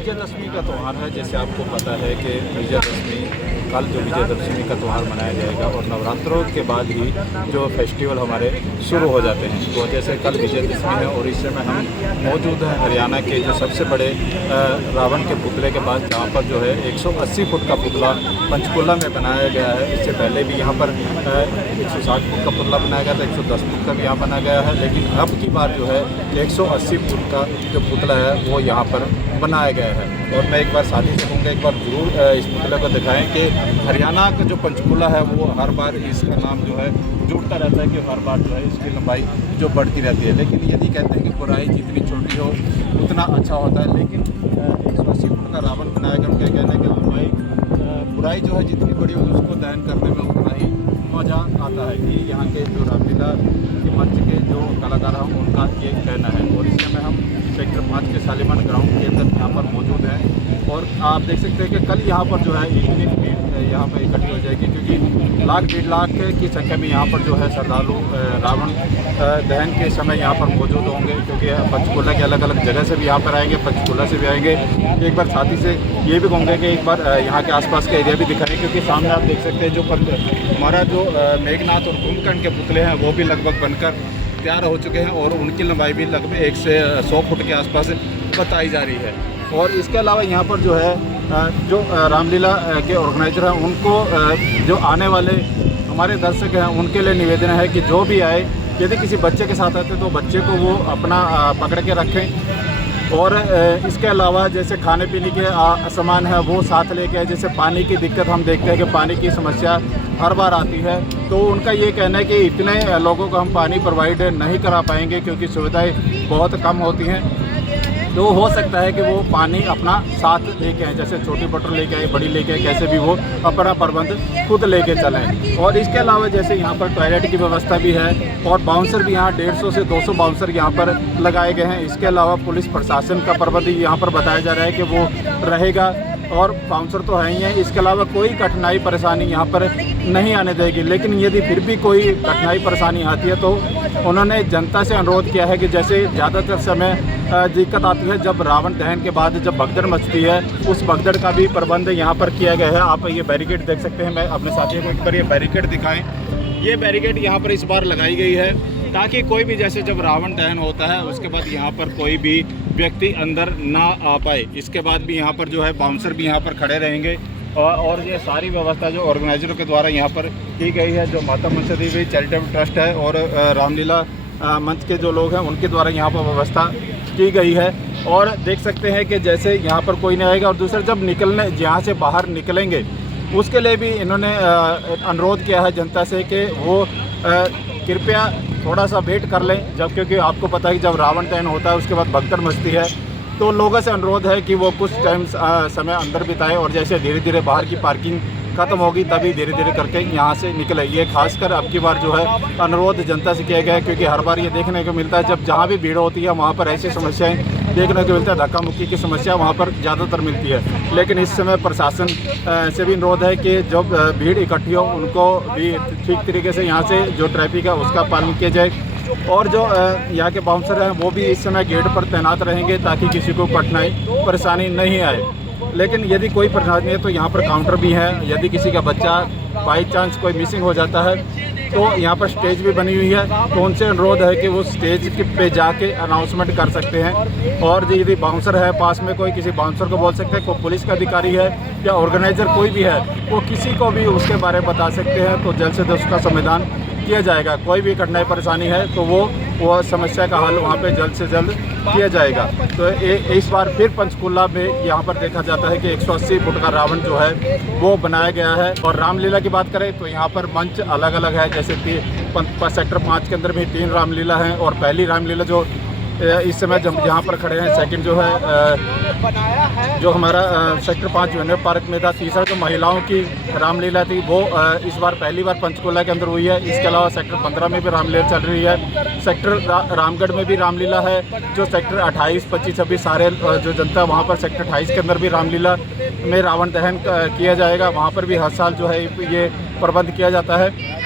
विजयदशमी का त्यौहार है। जैसे आपको पता है कि विजयदशमी कल जो विजयदशमी का त्यौहार मनाया जाएगा और नवरात्रों के बाद ही जो फेस्टिवल हमारे शुरू हो जाते हैं। तो जैसे कल विजयदशमी है और इस समय हम मौजूद हैं हरियाणा के जो सबसे बड़े रावण के पुतले के पास, जहाँ पर जो है 180 फुट का पुतला पंचकुला में बनाया गया है। इससे पहले भी यहाँ पर 160 फुट का पुतला बनाया गया था, 110 फुट का भी यहाँ बनाया गया है, लेकिन अब की बार जो है 180 फुट का जो पुतला है वो यहाँ पर बनाया गया है। और मैं एक बार साथी से कहूँगा एक बार जरूर इस पुतले को दिखाएं कि हरियाणा का जो पंचकुला है वो हर बार इसका नाम जो है जुड़ता रहता है कि हर बार जो है इसकी लंबाई जो बढ़ती रहती है। लेकिन यदि कहते हैं कि बुराई जितनी छोटी हो उतना अच्छा होता है, लेकिन 180 फुट का रावण बनाया गया। उनका कहना है कि बुराई जो है जितनी बड़ी हो उसको दहन करने में उतना ही मज़ा आता है। ये यहाँ के जो रामलीला के मंच के जो कलाकार हैं उनका ये कहना है। और इस समय हम सेक्टर 5 के शालीमार ग्राउंड के अंदर यहाँ पर मौजूद हैं और आप देख सकते हैं कि कल यहाँ पर जो है इतनी भीड़ यहाँ पर इकट्ठी हो जाएगी, क्योंकि लाख 1.5 लाख की संख्या में यहाँ पर जो है श्रद्धालु रावण दहन के समय यहाँ पर मौजूद होंगे। क्योंकि पंचकुला के अलग अलग जगह से भी यहाँ पर आएंगे, पंचकुला से भी आएंगे। एक बार साथी से ये भी कहूँगा कि एक बार यहाँ के आसपास का एरिया भी दिखाएं, क्योंकि सामने आप देख सकते हैं जो हमारा जो मेघनाथ और कुंभकर्ण के पुतले हैं वो भी लगभग बनकर तैयार हो चुके हैं और उनकी लंबाई भी लगभग 1 से 100 फुट के आसपास बताई जा रही है। और इसके अलावा यहाँ पर जो है जो रामलीला के ऑर्गेनाइजर हैं उनको जो आने वाले हमारे दर्शक हैं उनके लिए निवेदन है कि जो भी आए, यदि किसी बच्चे के साथ आते तो बच्चे को वो अपना पकड़ के रखें। और इसके अलावा जैसे खाने पीने के सामान है वो साथ लेके आए। जैसे पानी की दिक्कत हम देखते हैं कि पानी की समस्या हर बार आती है, तो उनका ये कहना है कि इतने लोगों को हम पानी प्रोवाइड नहीं करा पाएंगे क्योंकि सुविधाएं बहुत कम होती हैं। तो हो सकता है कि वो पानी अपना साथ लेके आए, जैसे छोटी बोतल लेके आए, बड़ी लेके आए, कैसे भी वो अपना प्रबंध खुद लेके चलें। और इसके अलावा जैसे यहाँ पर टॉयलेट की व्यवस्था भी है और बाउंसर भी यहाँ 150 से 200 बाउंसर यहाँ पर लगाए गए हैं। इसके अलावा पुलिस प्रशासन का प्रबंध यहाँ पर बताया जा रहा है कि वो रहेगा और बाउंसर तो है ही है। इसके अलावा कोई कठिनाई परेशानी यहाँ पर नहीं आने देगी। लेकिन यदि फिर भी कोई कठिनाई परेशानी आती है तो उन्होंने जनता से अनुरोध किया है कि जैसे ज़्यादातर समय दिक्कत आती है जब रावण दहन के बाद जब भगदड़ मचती है, उस भगदड़ का भी प्रबंध यहाँ पर किया गया है। आप ये बैरिकेड देख सकते हैं। मैं अपने साथियों को एक बार ये बैरिकेड दिखाएं। ये बैरिकेड यहाँ पर इस बार लगाई गई है ताकि कोई भी जैसे जब रावण दहन होता है उसके बाद यहाँ पर कोई भी व्यक्ति अंदर ना आ पाए। इसके बाद भी यहाँ पर जो है बाउंसर भी यहाँ पर खड़े रहेंगे और ये सारी व्यवस्था जो ऑर्गेनाइजरों के द्वारा यहाँ पर की गई है, जो माता मनसा देवी चैरिटेबल ट्रस्ट है और रामलीला मंच के जो लोग हैं उनके द्वारा यहाँ पर व्यवस्था की गई है। और देख सकते हैं कि जैसे यहाँ पर कोई नहीं आएगा। और दूसरा जब निकलने यहाँ से बाहर निकलेंगे उसके लिए भी इन्होंने अनुरोध किया है जनता से कि वो कृपया थोड़ा सा वेट कर लें, जब क्योंकि आपको पता है कि जब रावण दहन होता है उसके बाद भगदड़ मचती है, तो लोगों से अनुरोध है कि वो कुछ टाइम समय अंदर बिताएं और जैसे धीरे धीरे बाहर की पार्किंग खत्म होगी तभी धीरे धीरे करके यहाँ से निकले। ये खासकर अब की बार जो है अनुरोध जनता से किया गया है, क्योंकि हर बार ये देखने को मिलता है जब जहाँ भी भीड़ होती है वहाँ पर ऐसी समस्याएं देखने को मिलता है, धक्का मुक्की की समस्या वहाँ पर ज़्यादातर मिलती है। लेकिन इस समय प्रशासन से भी अनुरोध है कि जब भीड़ इकट्ठी हो उनको भी ठीक तरीके से यहाँ से जो ट्रैफिक है उसका पालन किया जाए। और जो यहाँ के बाउंसर हैं वो भी इस समय गेट पर तैनात रहेंगे ताकि किसी को कठिनाई परेशानी नहीं आए। लेकिन यदि कोई परेशानी है तो यहाँ पर काउंटर भी है। यदि किसी का बच्चा बाई चांस कोई मिसिंग हो जाता है तो यहाँ पर स्टेज भी बनी हुई है, तो उनसे अनुरोध है कि वो स्टेज पे जाके अनाउंसमेंट कर सकते हैं। और यदि बाउंसर है पास में कोई, किसी बाउंसर को बोल सकते हैं, कोई पुलिस का अधिकारी है या ऑर्गेनाइजर कोई भी है, वो किसी को भी उसके बारे में बता सकते हैं, तो जल्द से जल्द उसका समाधान किया जाएगा। कोई भी कठिनाई परेशानी है तो वो समस्या का हल वहाँ पे जल्द से जल्द किया जाएगा। तो इस बार फिर पंचकुला में यहाँ पर देखा जाता है कि 180 फुट का रावण जो है वो बनाया गया है। और रामलीला की बात करें तो यहाँ पर मंच अलग अलग है। जैसे सेक्टर 5 के अंदर भी 3 रामलीला हैं और पहली रामलीला जो इस समय जब यहाँ पर खड़े हैं, सेकंड जो है जो हमारा सेक्टर 5 वेन्यू पार्क में था, तीसरा जो महिलाओं की रामलीला थी वो इस बार पहली बार पंचकुला के अंदर हुई है। इसके अलावा सेक्टर 15 में भी रामलीला चल रही है, सेक्टर रामगढ़ में भी रामलीला है, जो सेक्टर 28, 25, 26 सारे जो जनता वहाँ पर सेक्टर 28 के अंदर भी रामलीला में रावण दहन किया जाएगा। वहाँ पर भी हर साल जो है ये प्रबंध किया जाता है।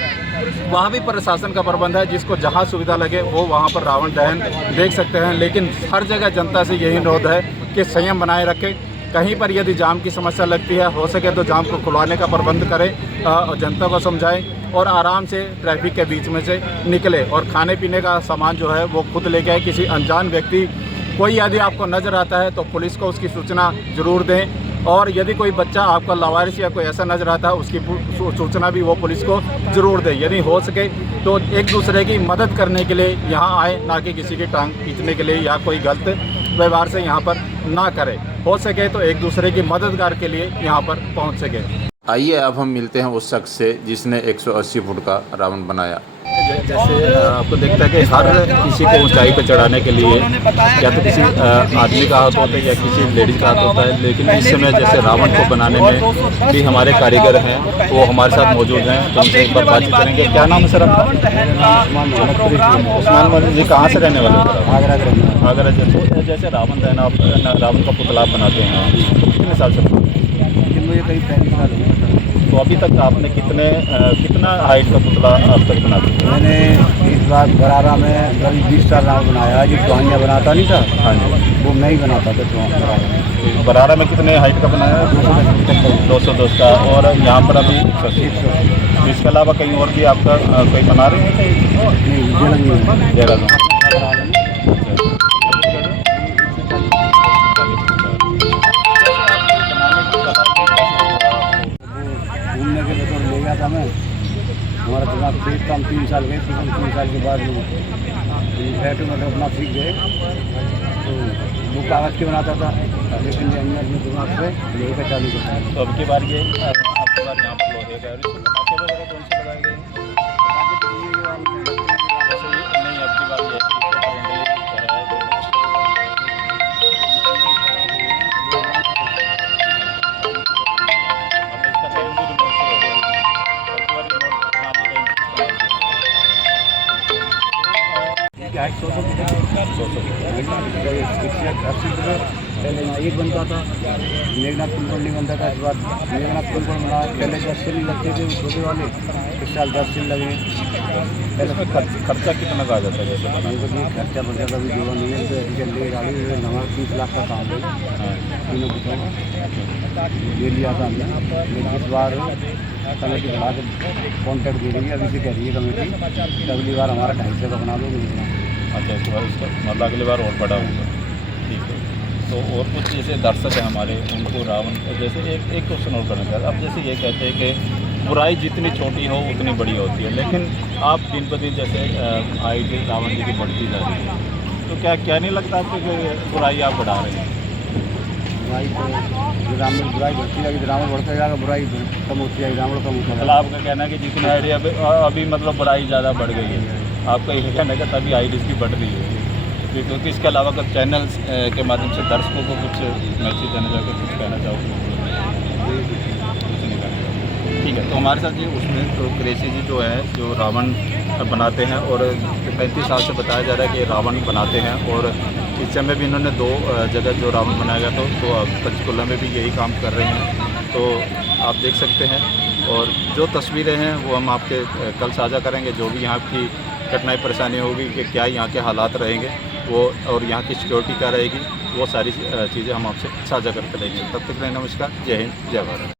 वहाँ भी प्रशासन का प्रबंध है, जिसको जहाँ सुविधा लगे वो वहाँ पर रावण दहन देख सकते हैं। लेकिन हर जगह जनता से यही अनुरोध है कि संयम बनाए रखें कहीं पर यदि जाम की समस्या लगती है, हो सके तो जाम को खुलवाने का प्रबंध करें और जनता को समझाएं और आराम से ट्रैफिक के बीच में से निकले और खाने पीने का सामान जो है वो खुद लेके आए। किसी अनजान व्यक्ति कोई यदि आपको नज़र आता है तो पुलिस को उसकी सूचना ज़रूर दें और यदि कोई बच्चा आपका लावारिस या कोई ऐसा नज़र आता है उसकी सूचना भी वो पुलिस को ज़रूर दें। यदि हो सके तो एक दूसरे की मदद करने के लिए यहाँ आए, ना कि किसी की टांग खींचने के लिए या कोई गलत व्यवहार से यहाँ पर ना करे। हो सके तो एक दूसरे की मददगार के लिए यहाँ पर पहुँच सके। आइए अब हम मिलते हैं उस शख्स से जिसने 180 फुट का रावण बनाया। जैसे आपको देखता है कि हर किसी को ऊंचाई पर चढ़ाने के लिए या तो किसी आदमी का हाथ होता है या किसी लेडीज़ का हाथ होता है, लेकिन इस समय जैसे रावण को बनाने में भी हमारे कारीगर हैं वो हमारे साथ मौजूद हैं, तो उनसे एक बार बातचीत करेंगे। क्या नाम है सर आपका? उस्मान मोहम्मद जी। कहाँ से रहने वाले सर? आगरा के रहने वाले। आगरा से। जैसे रावण है ना, रावण का पुतला आप बनाते हैं, तो कितने साल से? मुझे करीब 35 साल हो गए। तो अभी तक आपने कितना हाइट का पुतला अब तक बना दिया? मैंने इस बार बरारा में करीब 20 साल रावण बनाया। जो चौहानिया बनाता नहीं था, हाँ जी, वो मैं ही बनाता था। बरारा में कितने हाइट का बनाया? 210 का। और यहाँ पर अभी 180। इसके अलावा कहीं और भी आपका कोई बना रहे हैं? नहीं, देहरादून। घूमने के लिए तो ले गया था मैं, हमारा दिमाग तेज था। हम 3 साल गए, 3 साल के बाद बैठे मतलब अपना सीख गए। तो वो कागज़ के बनाता था, लेकिन अंदर में दिमाग से लोहे का चालू करता है। तो अब की बार ये आपके बार यहाँ पर लोहे का कौन से लगाए गए? नहीं, अब की बार ये पहले एक बनता था, मेघनाथ पुल पर नहीं बनता था। इस बार मेघनाथ पुल पर बना। पहले 10 सील लगते थे छोटे वाले, इस साल 10 सील लगे। पहले खर्चा कितना का आ जाता है? जैसे खर्चा बढ़ जाता अभी जो नहीं है, तो चल रही गाड़ी हमारा 30 लाख का काम है। तीनों बताओ ले लिया था हमने, लेकिन इस बार कमेटी बढ़ा के कॉन्ट्रैक्ट दे रही है। अभी से कह रही है कमेटी अगली बार हमारा 250 का बना दो। अच्छा, इस बार इसका मतलब अगली बार और बड़ा होगा। ठीक है। तो और कुछ जैसे दर्शक हैं हमारे, उनको रावण जैसे एक क्वेश्चन और करना चाहते हैं। अब जैसे ये कहते हैं कि बुराई जितनी छोटी हो उतनी बड़ी होती है, लेकिन आप दिन ब दिन जैसे हाइट रावण जी की बढ़ती जा रही है, तो क्या नहीं लगता आपको कि बुराई आप बढ़ा रहे हैं? बुराई तो रावण बुराई बढ़ती जाएगी, रावण बढ़ता जाएगा, बुराई कम होती जाएगी, रावण कम होता है। मतलब आपका कहना है कि जितनी हाइट अभी मतलब बुराई ज़्यादा बढ़ गई है, आपका ये कहना है कि तभी हाइट इसकी बढ़ रही है। क्योंकि इसके अलावा अगर चैनल्स के माध्यम से दर्शकों को कुछ मैसेज देना चाहोगे, कुछ कहना चाहोगे? कुछ नहीं कहना चाहोगे। ठीक है। तो हमारे साथ जी उसमें तो क्रेसी जी जो है, जो रावण बनाते हैं और 35 साल से बताया जा रहा है कि रावण बनाते हैं। और इस समय भी इन्होंने 2 जगह जो रावण बनाया गया तो पंचकुला में भी यही काम कर रहे हैं। तो आप देख सकते हैं और जो तस्वीरें हैं वो हम आपके कल साझा करेंगे। जो भी यहाँ की कठिनाई परेशानी होगी कि क्या यहाँ के हालात रहेंगे वो, और यहाँ की सिक्योरिटी क्या रहेगी, वो सारी चीज़ें हम आपसे साझा करते रहेंगे। तब तक के लिए नमस्कार, जय हिंद, जय भारत।